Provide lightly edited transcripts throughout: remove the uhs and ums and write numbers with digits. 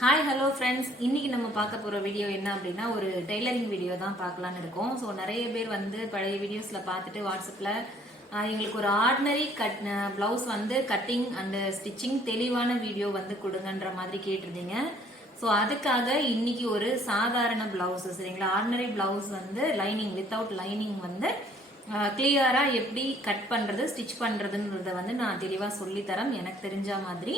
Hi hello friends, இன்னைக்கு நம்ம பார்க்க போற வீடியோ என்ன அப்படின்னா ஒரு டெய்லரிங் வீடியோ தான் பார்க்கலான்னு இருக்கோம். ஸோ நிறைய பேர் வந்து பழைய வீடியோஸ்ல பார்த்துட்டு வாட்ஸ்அப்ல எங்களுக்கு ஒரு ஆர்டினரி பிளவுஸ் வந்து கட்டிங் அண்ட் ஸ்டிச்சிங் தெளிவான வீடியோ வந்து கொடுங்கன்ற மாதிரி கேட்டிருந்தீங்க. ஸோ அதுக்காக இன்னைக்கு ஒரு சாதாரண பிளவுஸ், சரிங்களா, ஆர்டினரி பிளவுஸ் வந்து லைனிங் வித்தவுட் லைனிங் வந்து கிளியரா எப்படி கட் பண்றது ஸ்டிச் பண்றதுன்றத வந்து நான் தெளிவா சொல்லித்தரேன் எனக்கு தெரிஞ்ச மாதிரி.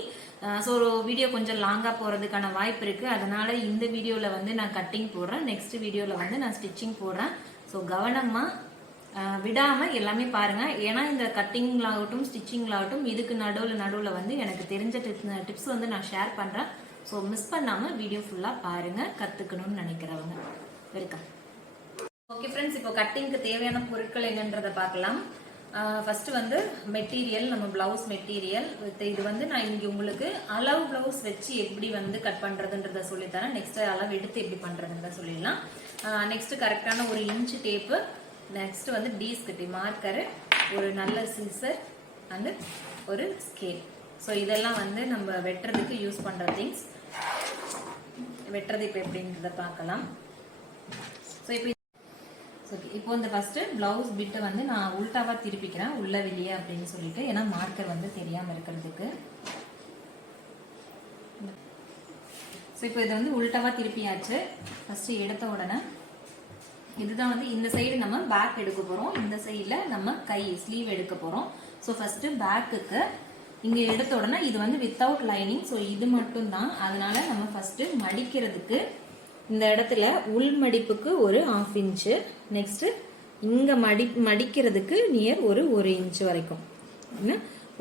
ஸோ வீடியோ கொஞ்சம் லாங்கா போறதுக்கான வாய்ப்பு இருக்கு. அதனால இந்த வீடியோல வந்து நான் கட்டிங் போடுறேன், நெக்ஸ்ட் வீடியோல வந்து நான் ஸ்டிச்சிங் போடுறேன். ஸோ கவனமா விடாம எல்லாமே பாருங்க. ஏன்னா இந்த கட்டிங்லாகட்டும் ஸ்டிச்சிங்லாகட்டும் இதுக்கு நடுவில் வந்து எனக்கு தெரிஞ்ச டிப்ஸ் வந்து நான் ஷேர் பண்றேன். ஸோ மிஸ் பண்ணாம வீடியோ ஃபுல்லா பாருங்க, கத்துக்கணும்னு நினைக்கிறவங்க. வெல்கம். ஓகே ஃப்ரெண்ட்ஸ், இப்போ கட்டிங்க்கு தேவையான பொருட்கள் என்னன்றதை பார்க்கலாம். ஃபர்ஸ்ட் வந்து மெட்டீரியல், நம்ம பிளவுஸ் மெட்டீரியல். இது வந்து நான் இங்க உங்களுக்கு அளவு பிளவுஸ் வச்சு எப்படி வந்து கட் பண்றதுன்றத சொல்லித்தரேன். நெக்ஸ்ட் அளவு எடுத்து எப்படி பண்றதுன்றத சொல்லிடலாம். நெக்ஸ்ட் கரெக்டான ஒரு இன்ச் டேப்பு, நெக்ஸ்ட் வந்து டீஸ்கட்டி மார்க்கரு, ஒரு நல்ல சிசர் அண்ட் ஒரு ஸ்கேல். ஸோ இதெல்லாம் வந்து நம்ம வெட்டுறதுக்கு யூஸ் பண்ற திங்ஸ். வெட்டுறது இப்போ எப்படின்றத பார்க்கலாம். ஸோ இப்போ இந்த ஃபர்ஸ்ட் பிளவுஸ் பிட்டை வந்து நான் உல்டாவா திருப்பிக்கிறேன், உள்ள வெளியே அப்படின்னு சொல்லிட்டு, ஏன்னா மார்க்கர் வந்து தெரியாம இருக்கிறதுக்கு. ஸோ இப்போ இதை வந்து உல்டாவா திருப்பியாச்சு. ஃபர்ஸ்ட் எடுத்த உடனே இதுதான் வந்து இந்த சைடு நம்ம பேக் எடுக்க போறோம், இந்த சைடுல நம்ம கை ஸ்லீவ் எடுக்க போறோம். ஸோ ஃபர்ஸ்ட் பேக்குக்கு இங்க எடுத்த உடனே இது வந்து வித்தவுட் லைனிங், ஸோ இது மட்டும் தான். அதனால நம்ம ஃபர்ஸ்ட் மடிக்கிறதுக்கு இந்த இடத்துல உள் மடிப்புக்கு ஒரு 1/2 இன்ச்சு, நெக்ஸ்ட் இங்க மடிக்கிறதுக்கு நியர் ஒரு 1 இன்ச் வரைக்கும்,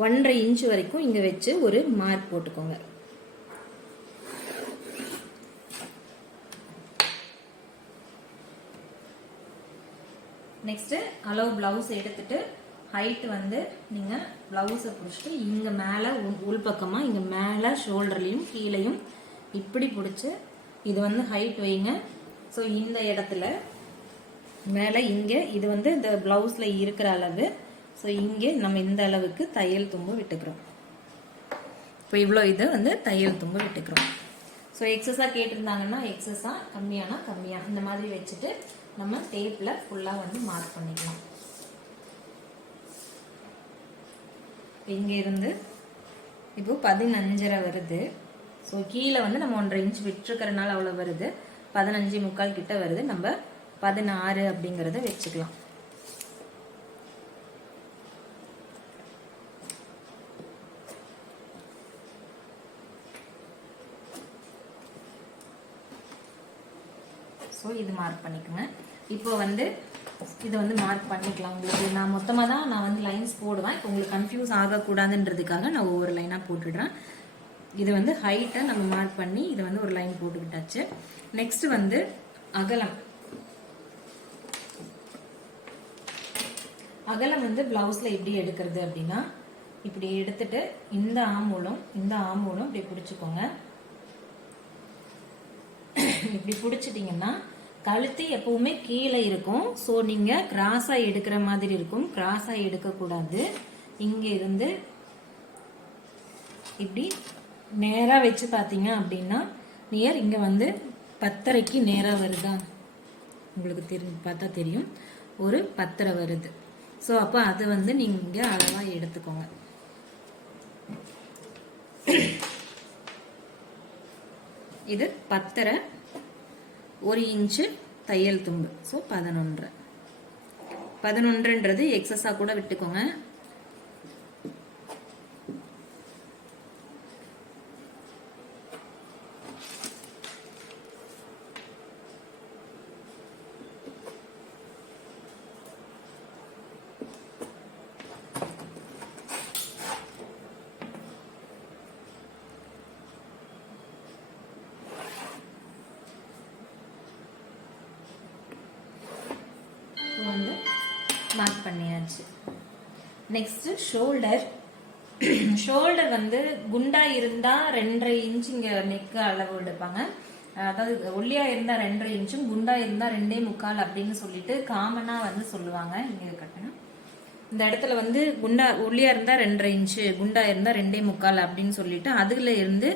1.5 இன்ச் வரைக்கும் இங்க வச்சு ஒரு மார்க் போட்டுக்கோங்க. நெக்ஸ்ட் அளவு பிளவுஸ் எடுத்துட்டு ஹைட் வந்து நீங்க பிளவுஸை பிடிச்சிட்டு இங்க மேல உள் பக்கமா இங்க மேல ஷோல்டர்லயும் கீழையும் இப்படி பிடிச்சு இது வந்து ஹைட் வைங்க. ஸோ இந்த இடத்துல மேலே இங்கே இது வந்து இந்த பிளவுஸ்ல இருக்கிற அளவு. ஸோ இங்கே நம்ம இந்த அளவுக்கு தையல் தும்பு விட்டுக்கிறோம். இப்போ இவ்வளோ இது வந்து தையல் தும்பு விட்டுக்கிறோம். ஸோ எக்ஸஸாக கேட்டிருந்தாங்கன்னா எக்ஸஸா, கம்மியானா கம்மியா, இந்த மாதிரி வச்சுட்டு நம்ம டேப்ல ஃபுல்லாக வந்து மார்க் பண்ணிக்கலாம். இங்கே இருந்து இப்போ 15.5 வருது. ஸோ கீழே வந்து நம்ம 1.5 இன்ச் விட்டுருக்கிறனால அவ்வளோ வருது, 15.25 கிட்ட வருது. நம்ம 16 அப்படிங்கிறத வச்சுக்கலாம். ஸோ இது மார்க் பண்ணிக்கோங்க. இப்போ வந்து இதை வந்து மார்க் பண்ணிக்கலாம். உங்களுக்கு நான் மொத்தமாக தான் நான் வந்து லைன்ஸ் போடுவேன். இப்போ உங்களுக்கு கன்ஃபியூஸ் ஆகக்கூடாதுன்றதுக்காக நான் ஒவ்வொரு லைனாக போட்டுடுறேன். இது வந்து ஹைட்டை நம்ம மார்க் பண்ணி இதை வந்து ஒரு லைன் போட்டுக்கிட்டாச்சு. நெக்ஸ்ட் வந்து அகலம். அகலம் வந்து பிளவுஸ்ல எப்படி எடுக்கிறது அப்படின்னா, இப்படி எடுத்துட்டு இந்த ஆமூலம் இப்படி பிடிச்சுக்கோங்க. இப்படி பிடிச்சிட்டீங்கன்னா கழுத்து எப்பவுமே கீழே இருக்கும். ஸோ நீங்க கிராஸா எடுக்கிற மாதிரி இருக்கும், கிராஸா எடுக்கக்கூடாது. இங்க இருந்து இப்படி நேரா வச்சு பாத்தீங்க அப்படின்னா நியர் இங்க வந்து 10.5க்கு நேரா வருதா, உங்களுக்கு பார்த்தா தெரியும், ஒரு 10.5 வருது. ஸோ அப்போ அதை வந்து நீங்க அளவா எடுத்துக்கோங்க. இது 10.5, 1 இன்ச்சு தையல் தும்பு. ஸோ 11.5ன்றது எக்ஸஸா கூட விட்டுக்கோங்க. வந்து மார்க் பண்ணியாச்சு. Next shoulder. ஷோல்டர் வந்து குண்டா இருந்தா 2.5 இன்ச் இங்க நெக் அளவு எடுப்பாங்க. அதாவது ஒல்லியா இருந்தா 2.5 இன்ச்சும் குண்டா இருந்தா 2.25 அப்படின்னு சொல்லிட்டு காமனா வந்து சொல்லுவாங்க. இங்க கட்டணும். இந்த இடத்துல வந்து ஒல்லியா இருந்தா 2.5 இன்ச்சு, குண்டா இருந்தா 2.25 அப்படின்னு சொல்லிட்டு அதுல இருந்து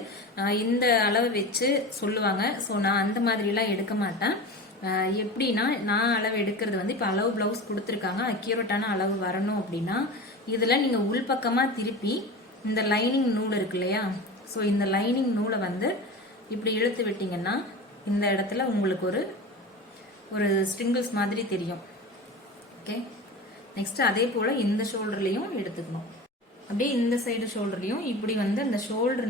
இந்த அளவு வச்சு சொல்லுவாங்க. ஸோ நான் அந்த மாதிரிலாம் எடுக்க மாட்டேன். எப்படின்னா நான் அளவு எடுக்கிறது வந்து இப்போ அளவு பிளவுஸ் கொடுத்துருக்காங்க, அக்யூரேட்டான அளவு வரணும் அப்படின்னா இதுல நீங்க உள்பக்கமா திருப்பி இந்த லைனிங் நூல் இருக்கு இல்லையா, ஸோ இந்த லைனிங் நூலை வந்து இப்படி இழுத்து விட்டீங்கன்னா இந்த இடத்துல உங்களுக்கு ஒரு ஸ்ட்ரிங்கிள்ஸ் மாதிரி தெரியும். ஓகே, நெக்ஸ்ட் அதே போல இந்த ஷோல்டர்லயும் எடுத்துக்கணும். அப்படியே இந்த சைடு ஷோல்டர்லயும் இப்படி வந்து அந்த ஷோல்டர்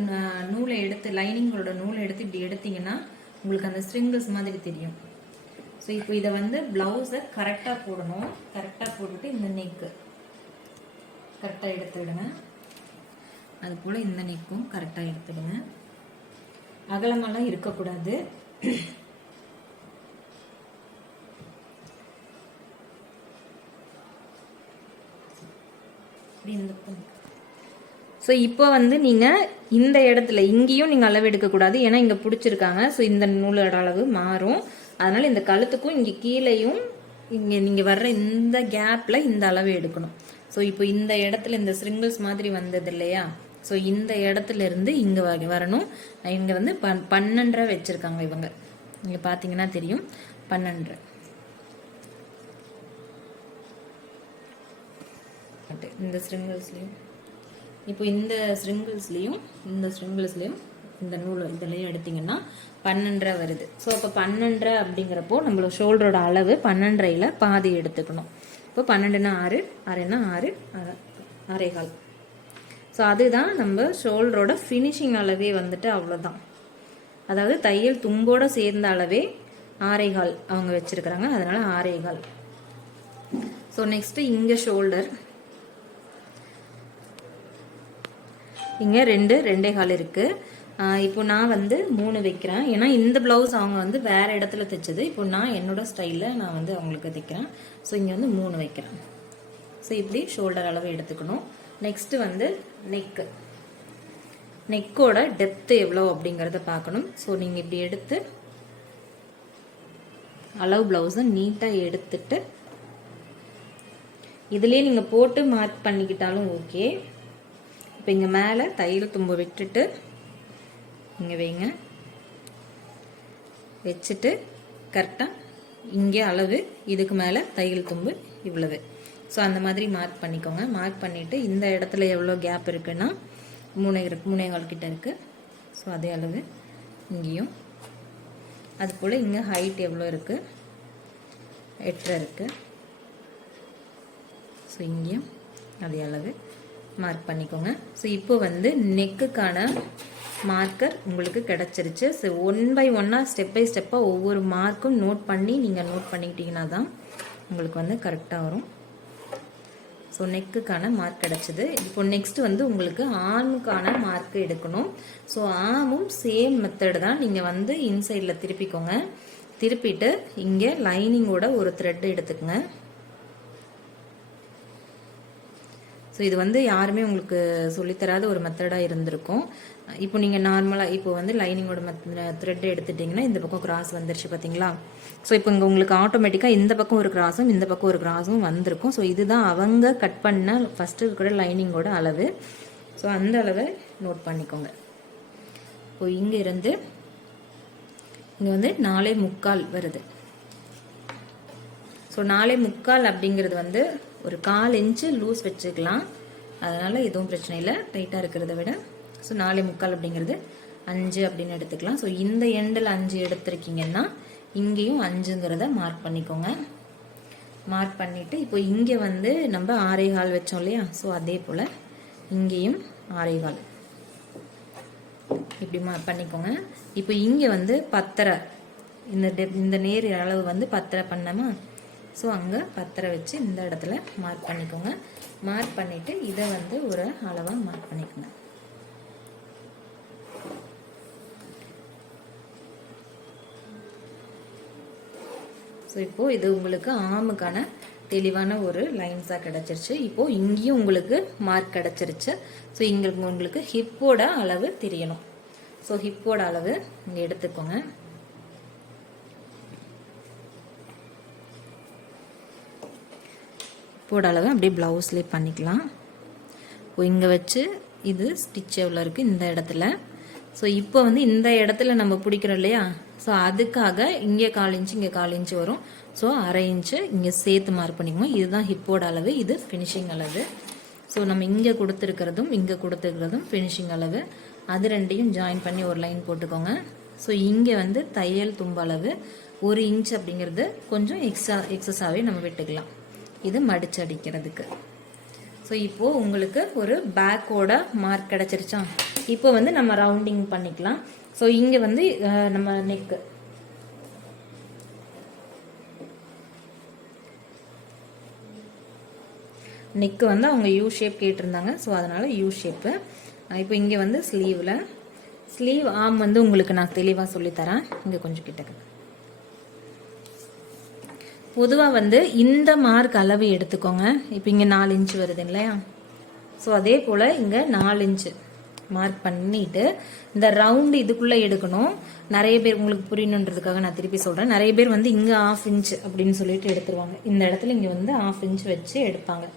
நூலை எடுத்து, லைனிங்கோட நூலை எடுத்து இப்படி எடுத்தீங்கன்னா உங்களுக்கு அந்த ஸ்ட்ரிங்கிள்ஸ் மாதிரி தெரியும். ஸோ இப்போ இதை வந்து பிளவுஸை கரெக்டாக போடணும். கரெக்டாக போட்டுட்டு இந்த நெக்கு கரெக்டாக எடுத்துவிடுங்க. அது போல் இந்த நெக்கும் கரெக்டாக எடுத்துடுங்க. அகலமெல்லாம் இருக்கக்கூடாது. ஸோ இப்போ வந்து நீங்கள் இந்த இடத்துல இங்கேயும் நீங்கள் அளவு எடுக்கக்கூடாது, ஏன்னா இங்கே பிடிச்சிருக்காங்க. ஸோ இந்த நூலோட அளவு மாறும். அதனால இந்த கழுத்துக்கும் இங்கே கீழேயும் இங்கே நீங்கள் வர்ற இந்த கேப்பில் இந்த அளவு எடுக்கணும். ஸோ இப்போ இந்த இடத்துல இந்த ஸ்ரிங்கிள்ஸ் மாதிரி வந்தது இல்லையா, ஸோ இந்த இடத்துல இருந்து இங்கே வரணும். இங்கே வந்து 12.5 வச்சுருக்காங்க இவங்க. இங்கே பார்த்தீங்கன்னா தெரியும் 12. இந்த ஸ்ட்ரிங்கிள்ஸ்லையும் இப்போ இந்த ஸ்ட்ரிங்கிள்ஸ்லையும் இந்த நூல் இதுலையும் எடுத்தீங்கன்னா 12.5 வருது. ஸோ இப்போ 12.5 அப்படிங்கிறப்போ நம்மளோட ஷோல்டரோட அளவு 12.5ல பாதி எடுத்துக்கணும். இப்போ 12னா 6, 6னா 6, 6.25. ஸோ அதுதான் நம்ம ஷோல்டரோட ஃபினிஷிங் அளவே வந்துட்டு அவ்வளோதான். அதாவது தையல் தும்போட சேர்ந்த அளவே 6.25 அவங்க வச்சிருக்கிறாங்க, அதனால 6.25. ஸோ நெக்ஸ்ட் இங்கே ஷோல்டர் இங்கே 2.25 இருக்கு. இப்போ நான் வந்து 3 வைக்கிறேன், ஏன்னா இந்த பிளவுஸ் அவங்க வந்து வேற இடத்துல தைச்சது. இப்போ நான் என்னோட ஸ்டைலில் நான் வந்து அவங்களுக்கு தைக்கிறேன். ஸோ இங்கே வந்து 3 வைக்கிறேன். ஸோ இப்படி ஷோல்டர் அளவு எடுத்துக்கணும். நெக்ஸ்ட் வந்து நெக்கோட டெப்த் எவ்வளோ அப்படிங்கிறத பார்க்கணும். ஸோ நீங்கள் இப்படி எடுத்து அளவு பிளவுஸை நீட்டாக எடுத்துட்டு இதுலேயே நீங்கள் போட்டு மார்க் பண்ணிக்கிட்டாலும் ஓகே. இப்போ இங்கே மேலே தையல் தும்பு விட்டுட்டு இங்கே வைங்க, வச்சுட்டு கரெக்டாக இங்கே அளவு, இதுக்கு மேலே தையல் தும்பு இவ்வளவு. ஸோ அந்த மாதிரி மார்க் பண்ணிக்கோங்க. மார்க் பண்ணிவிட்டு இந்த இடத்துல எவ்வளோ கேப் இருக்குன்னா 3.25 கிட்ட இருக்குது. ஸோ அதே அளவு இங்கேயும், அது போல் இங்கே ஹைட் எவ்வளோ இருக்குது, 8.5 இருக்குது. ஸோ இங்கேயும் அதே அளவு மார்க் பண்ணிக்கோங்க. ஸோ இப்போ வந்து நெக்குக்கான மார்க்கர் உங்களுக்கு கிடச்சிருச்சு. ஸோ 1 by 1 ஸ்டெப் பை ஸ்டெப்பாக ஒவ்வொரு மார்க்கும் நோட் பண்ணிக்கிட்டிங்கன்னா தான் உங்களுக்கு வந்து கரெக்டாக வரும். ஸோ நெக்குக்கான மார்க் கிடச்சிது. இப்போ நெக்ஸ்ட் வந்து உங்களுக்கு ஆர்முக்கான மார்க் எடுக்கணும். ஸோ ஆர்மும் சேம் மெத்தட் தான். நீங்கள் வந்து இன்சைடில் திருப்பிக்கோங்க. திருப்பிட்டு இங்கே லைனிங்கோட ஒரு த்ரெட் எடுத்துக்கோங்க. ஸோ இது வந்து யாருமே உங்களுக்கு சொல்லித்தராத ஒரு மெத்தடாக இருந்திருக்கும். இப்போ நீங்கள் நார்மலாக இப்போ வந்து லைனிங்கோட த்ரெட் எடுத்துட்டிங்கன்னா இந்த பக்கம் கிராஸ் வந்துருச்சு பார்த்தீங்களா. ஸோ இப்போ இங்கே உங்களுக்கு ஆட்டோமேட்டிக்காக இந்த பக்கம் ஒரு கிராஸும் இந்த பக்கம் ஒரு கிராஸும் வந்திருக்கும். ஸோ இதுதான் அவங்க கட் பண்ண ஃபஸ்ட்டு இருக்கிற லைனிங்கோட அளவு. ஸோ அந்த அளவை நோட் பண்ணிக்கோங்க. இப்போ இங்கே இருந்து இங்கே வந்து 4.25 வருது. ஸோ 4.25 அப்படிங்கிறது வந்து ஒரு 1/4 இன்ச்சு லூஸ் வச்சுக்கலாம். அதனால் எதுவும் பிரச்சனை இல்லை, டைட்டாக இருக்கிறத விட. ஸோ 4.25 அப்படிங்கிறது 5 அப்படின்னு எடுத்துக்கலாம். ஸோ இந்த எண்டில் 5 எடுத்திருக்கீங்கன்னா இங்கேயும் 5ங்கிறத மார்க் பண்ணிக்கோங்க. மார்க் பண்ணிவிட்டு இப்போ இங்கே வந்து நம்ம 6.25 வச்சோம் இல்லையா, ஸோ அதே போல் இங்கேயும் 6.25 இப்படி மார்க் பண்ணிக்கோங்க. இப்போ இங்கே வந்து 10.5 இந்த நேர் அளவு வந்து 10.5 பண்ணமா, ஸோ அங்கே 10.5 வச்சு இந்த இடத்துல மார்க் பண்ணிக்கோங்க. மார்க் பண்ணிவிட்டு இதை வந்து ஒரு அளவாக மார்க் பண்ணிக்கோங்க. ஸோ இப்போது இது உங்களுக்கு ஆர்முக்கான தெளிவான ஒரு லைன்ஸாக கிடச்சிருச்சு. இப்போது இங்கேயும் உங்களுக்கு மார்க் கிடச்சிருச்சு. ஸோ இங்கே உங்களுக்கு ஹிப்போட அளவு தெரியணும். ஸோ ஹிப்போட அளவு இங்கே எடுத்துக்கோங்க. ஹிப்போட அளவு அப்படியே ப்ளவுஸ்லேயே பண்ணிக்கலாம். இங்கே வச்சு இது ஸ்டிச் எவ்வளோ இருக்குது இந்த இடத்துல. ஸோ இப்போ வந்து இந்த இடத்துல நம்ம பிடிக்கிறோம் இல்லையா, ஸோ அதுக்காக இங்கே 1/4 இன்ச்சு இங்கே 1/4 இன்ச்சு வரும். ஸோ 1/2 இன்ச்சு இங்கே சேர்த்து மார்க் பண்ணிக்குவோம். இதுதான் ஹிப்போட அளவு, இது ஃபினிஷிங் அளவு. ஸோ நம்ம இங்கே கொடுத்துருக்கிறதும் இங்கே கொடுத்துருக்கிறதும் ஃபினிஷிங் அளவு. அது ரெண்டையும் ஜாயின் பண்ணி ஒரு லைன் போட்டுக்கோங்க. ஸோ இங்கே வந்து தையல் தும்பளவு 1 இன்ச் அப்படிங்கிறது கொஞ்சம் எக்ஸஸாகவே நம்ம விட்டுக்கலாம், இது மடிச்சு அடிக்கிறதுக்கு. ஸோ இப்போது உங்களுக்கு ஒரு பேக்கோட மார்க் கிடச்சிருச்சா? இப்போ வந்து நம்ம ரவுண்டிங் பண்ணிக்கலாம். ஸோ இங்கே வந்து நம்ம நெக்கு வந்து அவங்க யூ ஷேப் கேட்டிருந்தாங்க. ஸோ அதனால் யூ ஷேப்பு. இப்போ இங்கே வந்து ஸ்லீவ் ஆர்ம் வந்து உங்களுக்கு நான் தெளிவாக சொல்லித்தரேன். இங்கே கொஞ்சம் கிட்டக்கு பொதுவாக வந்து இந்த மார்க் அளவு எடுத்துக்கோங்க. இப்போ இங்கே 4 இன்ச்சு வருது இல்லையா, ஸோ அதே போல் இங்கே 4 இன்ச்சு மார்க் பண்ணிட்டு இந்த ரவுண்டு இதுக்குள்ளே எடுக்கணும். நிறைய பேர் உங்களுக்கு புரியணுன்றதுக்காக நான் திருப்பி சொல்கிறேன். நிறைய பேர் வந்து இங்கே 1/2 இன்ச் அப்படின்னு சொல்லிட்டு எடுத்துருவாங்க. இந்த இடத்துல இங்கே வந்து 1/2 இன்ச் வச்சு எடுப்பாங்க.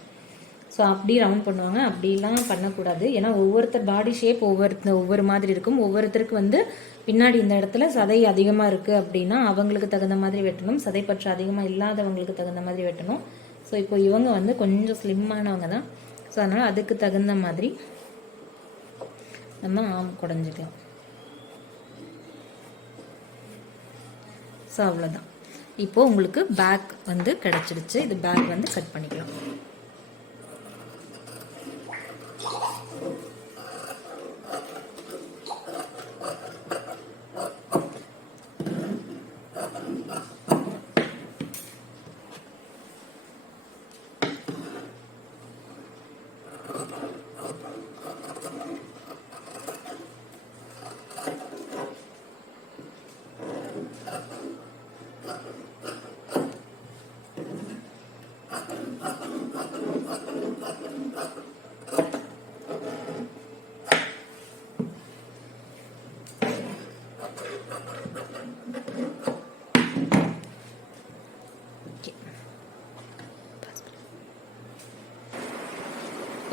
ஸோ அப்படி ரவுண்ட் பண்ணுவாங்க. அப்படிலாம் பண்ணக்கூடாது. ஏன்னா ஒவ்வொருத்தர் பாடி ஷேப் ஒவ்வொரு மாதிரி இருக்கும். ஒவ்வொருத்தருக்கு வந்து பின்னாடி இந்த இடத்துல சதை அதிகமாக இருக்குது அப்படின்னா அவங்களுக்கு தகுந்த மாதிரி வெட்டணும். சதைப்பற்று அதிகமாக இல்லாதவங்களுக்கு தகுந்த மாதிரி வெட்டணும். ஸோ இப்போ இவங்க வந்து கொஞ்சம் ஸ்லிம்மானவங்க தான். ஸோ அதனால் அதுக்கு தகுந்த மாதிரி நம்ம ஆம் குறைஞ்சிக்கலாம். ஸோ அவ்வளோதான். இப்போது உங்களுக்கு பேக் வந்து கிடச்சிடுச்சு. இது பேக் வந்து கட் பண்ணிக்கலாம்.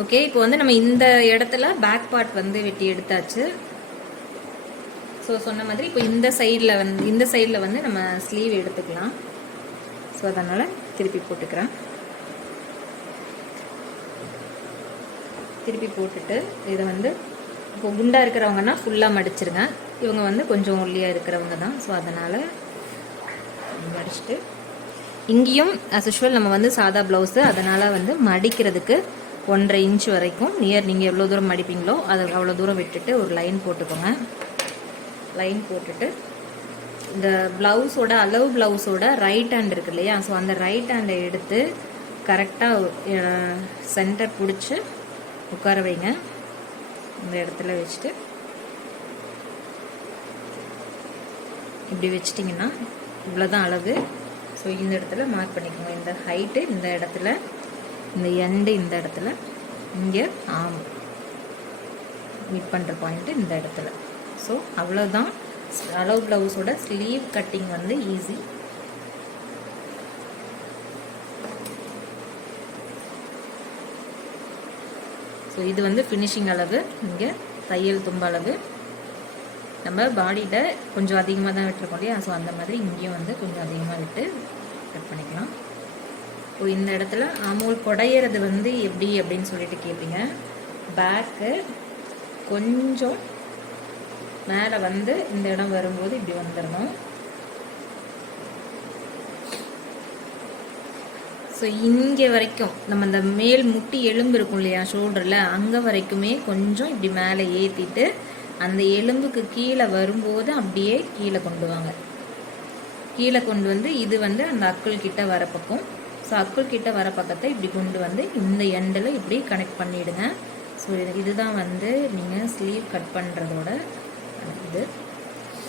ஓகே, இப்போ வந்து நம்ம இந்த இடத்துல பேக் பார்ட் வந்து வெட்டி எடுத்தாச்சு. ஸோ சொன்ன மாதிரி இப்போ இந்த சைடில் வந்து நம்ம ஸ்லீவ் எடுத்துக்கலாம். ஸோ அதனால் திருப்பி போட்டுக்கிறேன். திருப்பி போட்டுட்டு இதை வந்து இப்போ குண்டாக இருக்கிறவங்கன்னா ஃபுல்லாக மடிச்சிருங்க. இவங்க வந்து கொஞ்சம் ஒல்லியாக இருக்கிறவங்க தான். ஸோ அதனால் மடிச்சுட்டு இங்கேயும் as usual நம்ம வந்து சாதா ப்ளவுஸு, அதனால் வந்து மடிக்கிறதுக்கு 1/2 இன்ச் வரைக்கும் நீங்கள் எவ்வளோ தூரம் மடிப்பீங்களோ அது அவ்வளோ தூரம் விட்டுட்டு ஒரு லைன் போட்டுக்கோங்க. லைன் போட்டுட்டு இந்த ப்ளவுஸோட ப்ளவுஸோட ரைட் ஹேண்ட் இருக்கு இல்லையா, ஸோ அந்த ரைட் ஹேண்டை எடுத்து கரெக்டாக சென்டர் பிடிச்சி உட்கார வைங்க. இந்த இடத்துல வச்சுட்டு இப்படி வச்சிட்டிங்கன்னா இவ்வளோதான் அளவு. ஸோ இந்த இடத்துல மார்க் பண்ணிக்கோங்க. இந்த ஹைட்டு இந்த இடத்துல, இந்த எண்டு இந்த இடத்துல, இங்கே ஆம் மீட் பண்ணுற பாயிண்ட்டு இந்த இடத்துல. ஸோ அவ்வளோதான். ப்ளவுஸோட ஸ்லீவ் கட்டிங் வந்து ஈஸி. ஸோ இது வந்து ஃபினிஷிங் அளவு. இங்கே தையல் தும்ப அளவு. நம்ம பாடியில் கொஞ்சம் அதிகமாக தான் விட்டுருக்கோம் இல்லையா, ஸோ அந்த மாதிரி இங்கேயும் வந்து கொஞ்சம் அதிகமாக விட்டு கட் பண்ணிக்கலாம். இப்போ இந்த இடத்துல அமூல் குடையிறது வந்து எப்படி அப்படின்னு சொல்லிட்டு கேட்பீங்க. பேக்கு கொஞ்சம் மேலே வந்து இந்த இடம் வரும்போது இப்படி வந்துடணும். ஸோ இங்கே வரைக்கும் நம்ம இந்த மேல் முட்டி எலும்பு இருக்கும் இல்லையா ஷோல்டரில், அங்கே வரைக்குமே கொஞ்சம் இப்படி மேலே ஏற்றிட்டு அந்த எலும்புக்கு கீழே வரும்போது அப்படியே கீழே கொண்டு வாங்க. கீழே கொண்டு வந்து இது வந்து அந்த அக்குள் கிட்ட வர பக்கம். ஸோ அக்குள் கிட்ட வர பக்கத்தை இப்படி கொண்டு வந்து இந்த எண்டில் இப்படி கனெக்ட் பண்ணிவிடுங்க. ஸோ இதுதான் வந்து நீங்கள் ஸ்லீவ் கட் பண்ணுறதோட இது.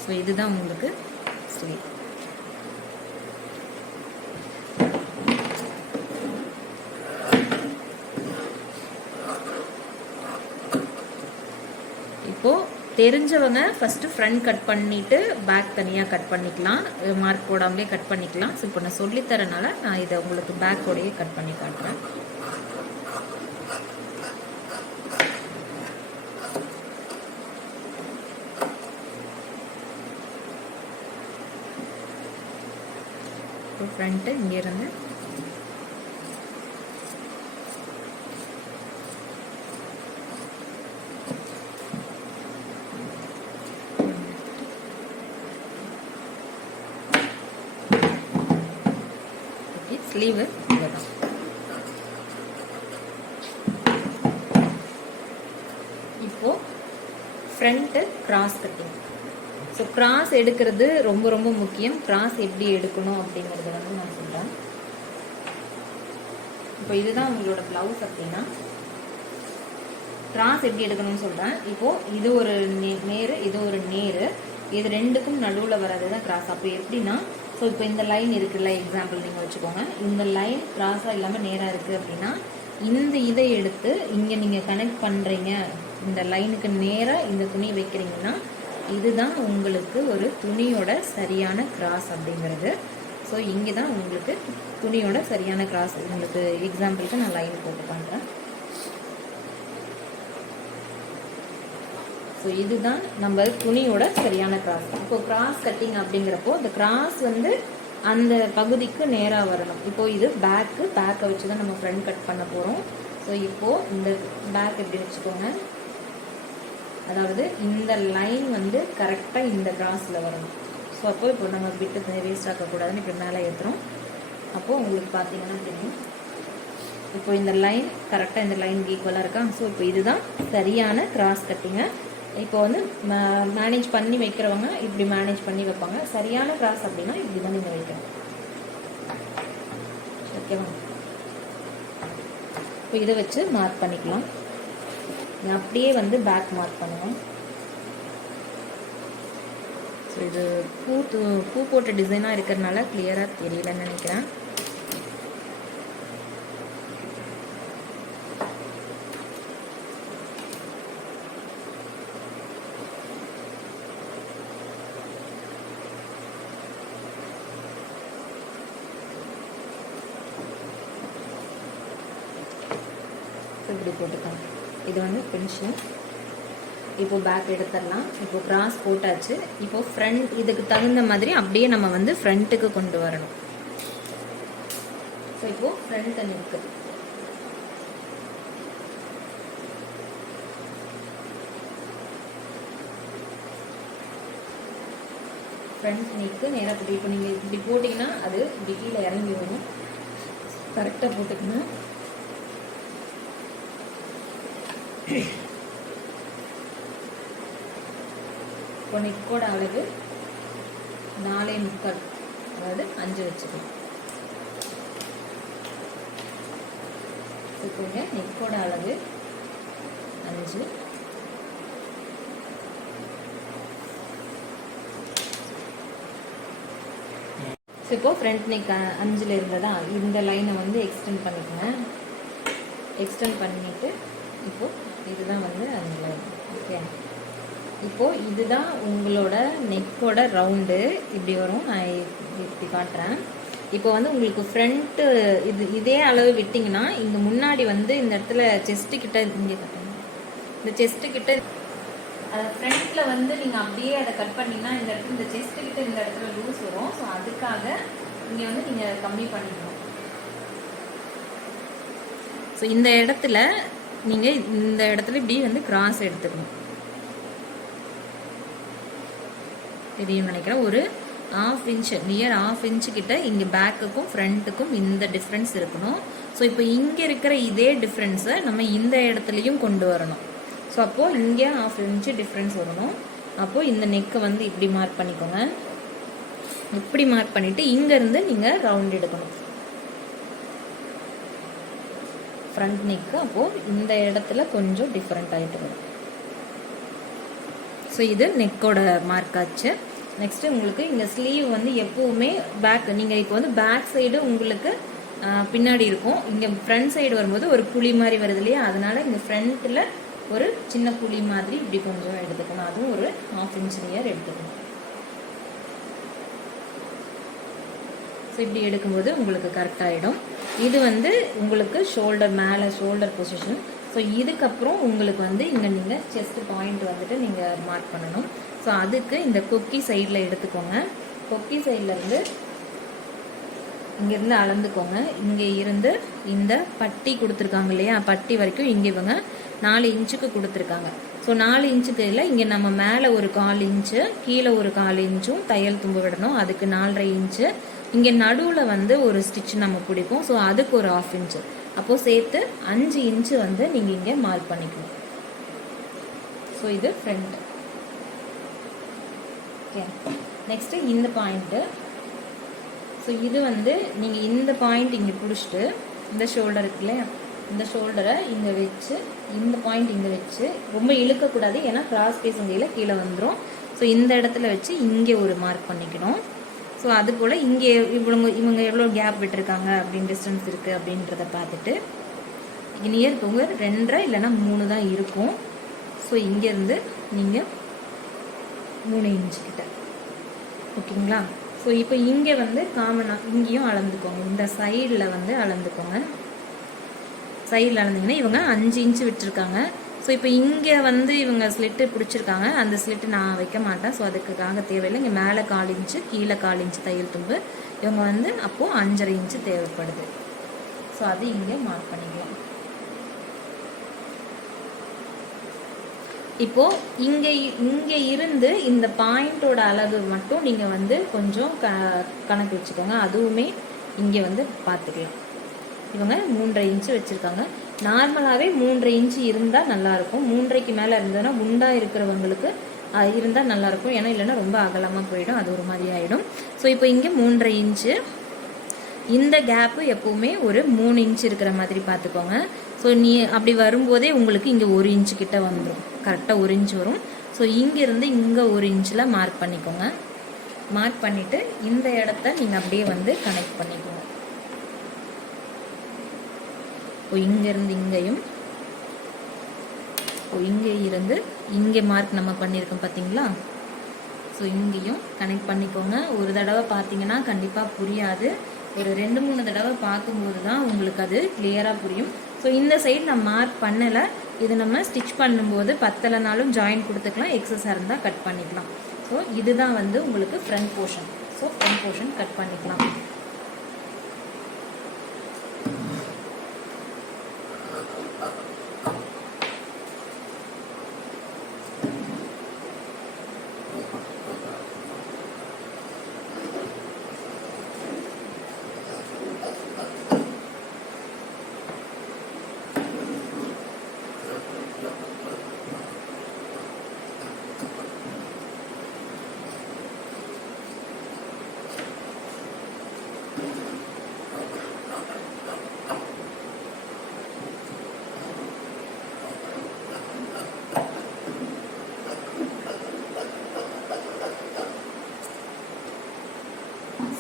ஸோ இதுதான் உங்களுக்கு ஸ்லீவ். இப்போது தெரிஞ்சவங்க ஃபஸ்ட்டு ஃப்ரண்ட் கட் பண்ணிவிட்டு பேக் தனியாக கட் பண்ணிக்கலாம். மார்க் போடாமலே கட் பண்ணிக்கலாம். ஸோ இப்போ நான் சொல்லித்தரனால நான் இதை உங்களுக்கு பேக்கோடையே கட் பண்ணி காட்டுறேன். இப்போ ஃப்ரண்ட்டு இங்கேருந்து ஸ்லீவு இவ்வளோதான். இப்போது front cross cutting. So cross எடுக்கிறது ரொம்ப ரொம்ப முக்கியம். கிராஸ் எப்படி எடுக்கணும் அப்படிங்கிறத வந்து நான் சொல்கிறேன். இப்போ இதுதான் உங்களோட ப்ளவுஸ் அப்படின்னா கிராஸ் எப்படி எடுக்கணும்னு சொல்கிறேன். இப்போது இது ஒரு நேர், இது ஒரு நேர், இது ரெண்டுக்கும் நடுவில் வர்றது தான் கிராஸ். அப்போ எப்படின்னா, ஸோ இப்போ இந்த லைன் இருக்குல்ல, எக்ஸாம்பிள் நீங்கள் வச்சுக்கோங்க. இந்த லைன் கிராஸாக இல்லாமல் நேராக இருக்குது அப்படின்னா இந்த இதை எடுத்து இங்கே நீங்கள் கனெக்ட் பண்ணுறீங்க, இந்த லைனுக்கு நேராக இந்த துணி வைக்கிறீங்கன்னா இதுதான் உங்களுக்கு ஒரு துணியோட சரியான கிராஸ் அப்படிங்கிறது. ஸோ இங்கே தான் உங்களுக்கு துணியோட சரியான கிராஸ். உங்களுக்கு எக்ஸாம்பிளுக்கு நான் லைன் போட்டு பண்ணுறேன். ஸோ இதுதான் நம்ம துணியோட சரியான கிராஸ். இப்போ கிராஸ் கட்டிங் அப்படிங்கிறப்போ இந்த கிராஸ் வந்து அந்த பகுதிக்கு நேராக வரணும். இப்போது இது பேக்கை வச்சு தான் நம்ம ஃப்ரண்ட் கட் பண்ண போகிறோம். ஸோ இப்போது இந்த பேக் எப்படி வச்சுக்கோங்க, அதாவது இந்த லைன் வந்து கரெக்டாக இந்த கிராஸில் வரணும். ஸோ அப்போ இப்போ நம்ம விட்டு வேஸ்ட் ஆக்கக்கூடாதுன்னு இப்போ மேலே ஏற்றுறோம். அப்போது உங்களுக்கு பார்த்தீங்கன்னா தெரியும், இப்போ இந்த லைன் கரெக்டாக இந்த லைன் ஈக்குவலாக இருக்கா. ஸோ இப்போ இதுதான் சரியான கிராஸ் கட்டிங்க. இப்போ வந்து மேனேஜ் பண்ணி வைக்கிறவங்க இப்படி மேனேஜ் பண்ணி வைப்பாங்க. சரியான கிராஸ் அப்படின்னா இப்படி தான் நீங்கள் வைக்கணும். ஓகேவா? இப்போ இதை வச்சு மார்க் பண்ணிக்கலாம். அப்படியே வந்து பேக் மார்க் பண்ணுவோம். ஸோ இது பூ போட்ட டிசைனாக இருக்கிறதுனால கிளியராக தெரியலன்னு நினைக்கிறேன். இப்படி போட்டுக்கலாம். இது வந்து பென்ஷன். இப்போ பேக் எடுத்துடலாம். இப்போ கிராஸ் போட்டாச்சு. இப்போ ஃப்ரண்ட் இதுக்கு தகுந்த மாதிரி அப்படியே நம்ம வந்து ஃப்ரண்ட்டுக்கு கொண்டு வரணும். ஸோ இப்போ ஃப்ரண்ட் நெக்கு நேராக போட்டு, இப்போ நீங்கள் இப்படி போட்டிங்கன்னா அது இப்படி கீழே இறங்கி வரும். கரெக்டாக போட்டுக்கணும். இப்போ நெக்கோட அளவு 4.25, அதாவது 5 வச்சுக்கணும். இப்போ நெக்கோட அளவு 5. ஸோ இப்போ ஃப்ரண்ட் நெக் 5ல் இருந்ததா, இந்த லைனை வந்து எக்ஸ்டெண்ட் பண்ணிக்கோங்க. எக்ஸ்டெண்ட் பண்ணிட்டு இப்போ இதுதான் வந்து அந்த லைன். ஓகே, இப்போது இதுதான் உங்களோட நெக்கோட ரவுண்டு. இப்படி வரும். நான் இப்படி காட்டுறேன். இப்போ வந்து உங்களுக்கு ஃப்ரண்ட்டு இதே அளவு விட்டிங்கன்னா இங்கே முன்னாடி வந்து இந்த இடத்துல செஸ்ட்டு கிட்ட, இங்கே கட்டணும். இந்த செஸ்ட்டு கிட்ட ஃப்ரண்ட்டில் வந்து நீங்கள் அப்படியே அதை கட் பண்ணிங்கன்னா இந்த இடத்துல இந்த செஸ்ட்டு கிட்ட இந்த இடத்துல லூஸ் வரும். ஸோ அதுக்காக இங்கே வந்து நீங்கள் கம்மி பண்ணிக்கணும். ஸோ இந்த இடத்துல நீங்கள் இந்த இடத்துல இப்படி வந்து கிராஸ் எடுத்துக்கணும். தெரியும் நினைக்கிறேன். ஒரு 1/2 இன்ச்சு, நியர் 1/2 இன்ச்சு கிட்ட இங்கே பேக்குக்கும் ஃப்ரண்ட்டுக்கும் இந்த டிஃப்ரென்ஸ் இருக்கணும். ஸோ இப்போ இங்கே இருக்கிற இதே டிஃப்ரென்ஸை நம்ம இந்த இடத்துலையும் கொண்டு வரணும். ஸோ அப்போது இங்கே 1/2 இன்ச்சு டிஃப்ரென்ஸ் வரணும். அப்போது இந்த நெக்கை வந்து இப்படி மார்க் பண்ணிக்கோங்க. இப்படி மார்க் பண்ணிவிட்டு இங்கேருந்து நீங்கள் ரவுண்ட் எடுக்கணும் ஃப்ரண்ட் நெக்கு. அப்போது இந்த இடத்துல கொஞ்சம் டிஃப்ரெண்ட் ஆகிட்டு வரும். ஸோ இது நெக்கோட மார்க் ஆச்சு. நெக்ஸ்ட்டு உங்களுக்கு இங்கே ஸ்லீவ் வந்து எப்போவுமே பேக், நீங்கள் இப்போ வந்து பேக் சைடு உங்களுக்கு பின்னாடி இருக்கும். இங்கே ஃப்ரண்ட் சைடு வரும்போது ஒரு புளி மாதிரி வருது இல்லையா, அதனால் இங்கே ஃப்ரண்ட்டில் ஒரு சின்ன புளி மாதிரி இப்படி கொஞ்சம் எடுத்துக்கணும். அதுவும் ஒரு 1/2 இன்ச் நியர் எடுத்துக்கணும். ஸோ இப்படி எடுக்கும்போது உங்களுக்கு கரெக்டாகிடும். இது வந்து உங்களுக்கு ஷோல்டர் மேலே, ஷோல்டர் பொசிஷன். ஸோ இதுக்கப்புறம் உங்களுக்கு வந்து இங்கே நீங்கள் செஸ்ட் பாயிண்ட் வந்துட்டு நீங்கள் மார்க் பண்ணணும். ஸோ அதுக்கு இந்த கொக்கி சைடில் எடுத்துக்கோங்க. கொக்கி சைடில் இருந்து இங்கேருந்து அளந்துக்கோங்க. இங்கே இருந்து இந்த பட்டி கொடுத்துருக்காங்க இல்லையா, பட்டி வரைக்கும் இங்கே இவங்க 4 இன்ச்சுக்கு கொடுத்துருக்காங்க. ஸோ 4 இன்ச்சுக்கு இல்லை, இங்கே நம்ம மேலே ஒரு 1/4 இன்ச்சு, கீழே ஒரு 1/4 இன்ச்சும் தையல் தும்பு விடணும். அதுக்கு 4.5 இன்ச்சு. இங்கே நடுவில் வந்து ஒரு ஸ்டிச் நம்ம பிடிப்போம். ஸோ அதுக்கு ஒரு 1/2 இன்ச்சு. அப்போது சேர்த்து 5 இன்ச்சு வந்து நீங்கள் இங்கே மார்க் பண்ணிக்கணும். ஸோ இது ஃப்ரண்ட். ஓகே, நெக்ஸ்ட்டு இந்த பாயிண்ட்டு. ஸோ இது வந்து நீங்கள் இந்த பாயிண்ட் இங்கே பிடிச்சிட்டு இந்த ஷோல்டர் இருக்கு இல்லையா, இந்த ஷோல்டரை இங்கே வச்சு இந்த பாயிண்ட் இங்கே வச்சு ரொம்ப இழுக்கக்கூடாது, ஏன்னா கிராஸ் பீஸ் வகையில் கீழே வந்துடும். ஸோ இந்த இடத்துல வச்சு இங்கே ஒரு மார்க் பண்ணிக்கணும். ஸோ அதுபோல் இங்கே இவங்க எவ்வளோ கேப் விட்டுருக்காங்க அப்படின்னு டிஸ்டன்ஸ் இருக்குது அப்படின்றத பார்த்துட்டு நியர் போங்க 2.5 இல்லைன்னா 3 தான் இருக்கும். ஸோ இங்கேருந்து நீங்கள் 3 இன்ச்சு கிட்ட. ஓகேங்களா? ஸோ இப்போ இங்கே வந்து காமனாக இங்கேயும் அளந்துக்கோங்க. இந்த சைடில் வந்து அளந்துக்கோங்க. சைடில் அளந்திங்கன்னா இவங்க 5 இன்ச்சு விட்டுருக்காங்க. ஸோ இப்போ இங்கே வந்து இவங்க ஸ்லிட்டு பிடிச்சிருக்காங்க. அந்த ஸ்லிட்டு நான் வைக்க மாட்டேன். ஸோ அதுக்காக தேவையில்லை. இங்கே மேலே 1/4 இன்ச்சு, கீழே 1/4 இன்ச்சு தையல் தும்பு. இவங்க வந்து அப்போது 5.5 இன்ச்சு தேவைப்படுது. ஸோ அது இங்கே மார்க் பண்ணிக்கலாம். இப்போது இங்கே இருந்து இந்த பாயிண்டோட அளவு மட்டும் நீங்கள் வந்து கொஞ்சம் கணக்கு வச்சுக்கோங்க. அதுவுமே இங்கே வந்து பார்த்துக்கலாம். இவங்க 3.5 இன்ச்சு வச்சுருக்காங்க. நார்மலாகவே 3.5 இன்ச்சு இருந்தால் நல்லாயிருக்கும். 3.5க்கு மேலே இருந்ததுன்னா குண்டாக இருக்கிறவங்களுக்கு இருந்தால் நல்லாயிருக்கும். ஏன்னா இல்லைன்னா ரொம்ப அகலமாக போயிடும், அது ஒரு மாதிரி ஆகிடும். ஸோ இப்போ இங்கே 3.5 இன்ச்சு. இந்த கேப்பு எப்போவுமே ஒரு 3 இன்ச்சு இருக்கிற மாதிரி பார்த்துக்கோங்க. ஸோ அப்படி வரும்போதே உங்களுக்கு இங்கே 1 இன்ச்சு கிட்ட வந்துடும். கரெக்டாக 1 இன்ச்சு வரும். ஸோ இங்கேருந்து இங்கே 1 இன்ச்சில் மார்க் பண்ணிக்கோங்க. மார்க் பண்ணிவிட்டு இந்த இடத்த நீங்கள் அப்படியே வந்து கனெக்ட் பண்ணிக்கோங்க. இப்போ இங்கேருந்து இங்கேயும், இங்கே இருந்து இங்கே மார்க் நம்ம பண்ணியிருக்கோம் பார்த்தீங்களா? ஸோ இங்கேயும் கனெக்ட் பண்ணிக்கோங்க. ஒரு தடவை பார்த்தீங்கன்னா கண்டிப்பாக புரியாது. ஒரு 2-3 தடவை பார்க்கும்போது தான் உங்களுக்கு அது கிளியராக புரியும். ஸோ இந்த சைடு நான் மார்க் பண்ணலை. இது நம்ம ஸ்டிச் பண்ணும்போது பத்தலைனாலும் ஜாயின் கொடுத்துக்கலாம், எக்ஸஸாக இருந்தால் கட் பண்ணிக்கலாம். ஸோ இதுதான் வந்து உங்களுக்கு front portion. So front portion cut பண்ணிக்கலாம்.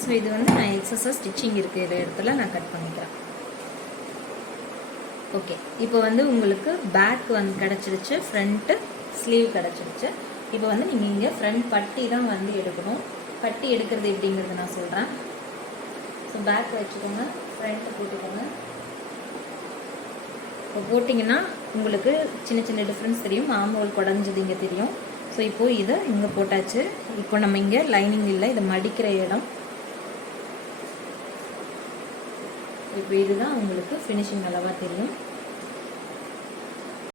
ஸோ இது வந்து நான் எக்ஸஸாக ஸ்டிச்சிங் இருக்கிற இடத்துல நான் கட் பண்ணிக்கிறேன். ஓகே, இப்போ வந்து உங்களுக்கு பேக் வந்து கிடச்சிருச்சு, ஃப்ரண்ட்டு ஸ்லீவ் கிடச்சிருச்சு. இப்போ வந்து நீங்கள் இங்கே ஃப்ரண்ட் பட்டி தான் வந்து எடுக்கணும். பட்டி எடுக்கிறது எப்படிங்கிறது நான் சொல்கிறேன். ஸோ பேக் வச்சுக்கோங்க, ஃப்ரண்ட்டு போட்டுக்கோங்க. இப்போ போட்டிங்கன்னா உங்களுக்கு சின்ன சின்ன டிஃப்ரென்ஸ் தெரியும். ஆம்ஹோல் குடஞ்சது இங்கே தெரியும். ஸோ இப்போது இதை இங்கே போட்டாச்சு. இப்போ நம்ம இங்கே லைனிங் இல்லை, இதை மடிக்கிற இடம். இப்போ இதுதான் உங்களுக்கு ஃபினிஷிங் அளவாக தெரியும்.